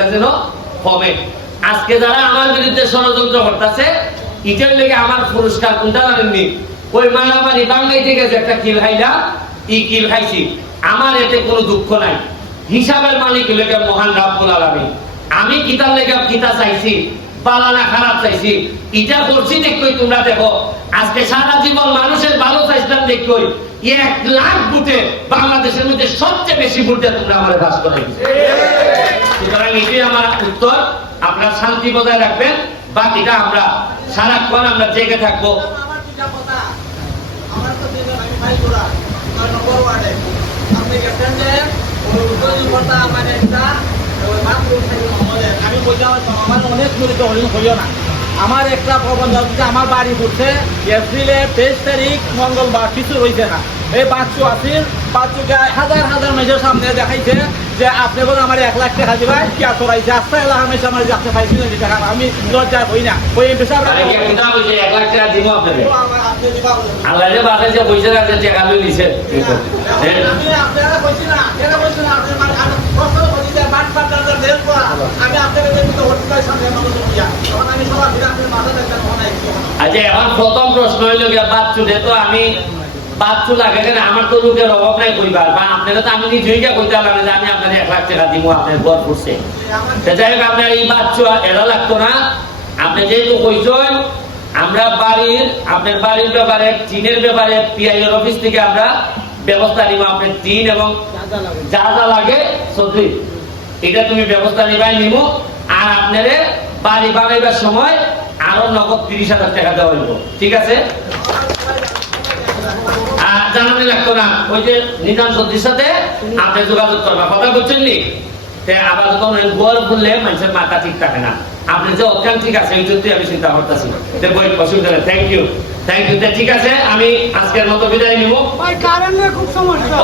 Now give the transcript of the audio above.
এটা যেন হবে। আজকে যারা আমার বিরুদ্ধে ষড়যন্ত্র করতেছে এটার লেগে আমার পুরস্কার কোনটা জানেননি? ওই মারামারি বাঙ্গাই থেকে যে একটা কিল খাইলাম, এই কিল খাইছি, আমার এতে কোনো দুঃখ নাই। হিসাবের মালিক লেগে মহান রাব্বুল আলামিন। আমি কিতার লেগে কিতা চাইছি, বালানা খারাপ চাইছি, এটা করছি দেখই তোমরা দেখো। আজকে সারা জীবন মানুষের ভালো চাইছিলাম দেখই 1 লাখ ভোটে বাংলাদেশের মধ্যে সবচেয়ে বেশি ভোটে তোমরা আমার বাস করাইছো। সুতরাং এটাই আমার উত্তর। আপনারা শান্তি বজায় রাখবেন, বাকিটা আমরা সারাক্ষণ আমরা জেগে থাকবো। আমার তো আমি ভাই করা 9 নম্বর ওয়ার্ডে আপনি গেছেন যে ওই উদ্যোগী কথা আমার একটা ওই বাথরুম থেকে আমাদের আমি বললাম আমার অনেক জড়িত হইও না। আমার একটা প্রবন্ধ হচ্ছে আমার বাড়ি ঘুরছে এপ্রিলের 23 তারিখ মঙ্গলবার, কিছু হয়েছে না। এই বাচ্চুকে হাজার হাজার মেজের সামনে দেখাইছে যে আপনি বলে আমার 1 লাখ টাকা দিবাই কি করাইছে। আস্তে এলাকা মেশে আমার যাতে পাইছি না টাকা, আমি লজ্জা হই না। ওই পেশাব 1 লাখ টাকা দিব আপনাদের। আল্লাহ যে বাজারে যে পয়সা আছে টাকা লই নিছে। আমি আপনারা কইছি না, কেন কইছি না আপনি মানে কষ্ট করি যে বাট পাটার দেল করা আমি আপনাদের কিন্তু হসপিটাল সামনে মানুষ দিয়া তখন আমি সবার ভিড় আপনাদের মাথা দেখতে নাই। আচ্ছা, এখন প্রথম প্রশ্ন হইল গিয়া বাচ্চুরে তো আমি বাচ্চু লাগে কেন? আমার তো লোকের অভাব নাই কইবার, বা আপনারা তো আমি নিজেই গিয়া কইতে পারলাম যে আমি আপনার 1 লাখ টাকা দিব আপনার ঘর করছে। যাই হোক, আপনার এই বাচ্চু এরা লাগতো না। আপনি যেহেতু কইছেন আমরা বাড়ির আপনার বাড়ির ব্যাপারে টিনের ব্যাপারে পিআইএর অফিস থেকে আমরা ব্যবস্থা নিব। আপনার টিন এবং যা যা লাগে সত্যি এটা তুমি ব্যবস্থা নিবাই নিব। আর আপনারে বাড়ি বানাইবার সময় আরো নগদ 30,000 টাকা দেওয়া হইব, ঠিক আছে? আর জানাতে লাগতো না, ওই যে নিজাম সত্যির সাথে আপনি যোগাযোগ করবা, কথা বলছেন নি? আবার যখন গোয়াল বললে মানুষের মাথা ঠিক থাকে না। আপনি যে অজ্ঞান ঠিক আছে এই জন্যই আমি চিন্তা করতেছি। অসুবিধা নেই, থ্যাংক ইউ। ঠিক আছে, আমি আজকের মতো বিদায় নিব। খুব সমস্যা।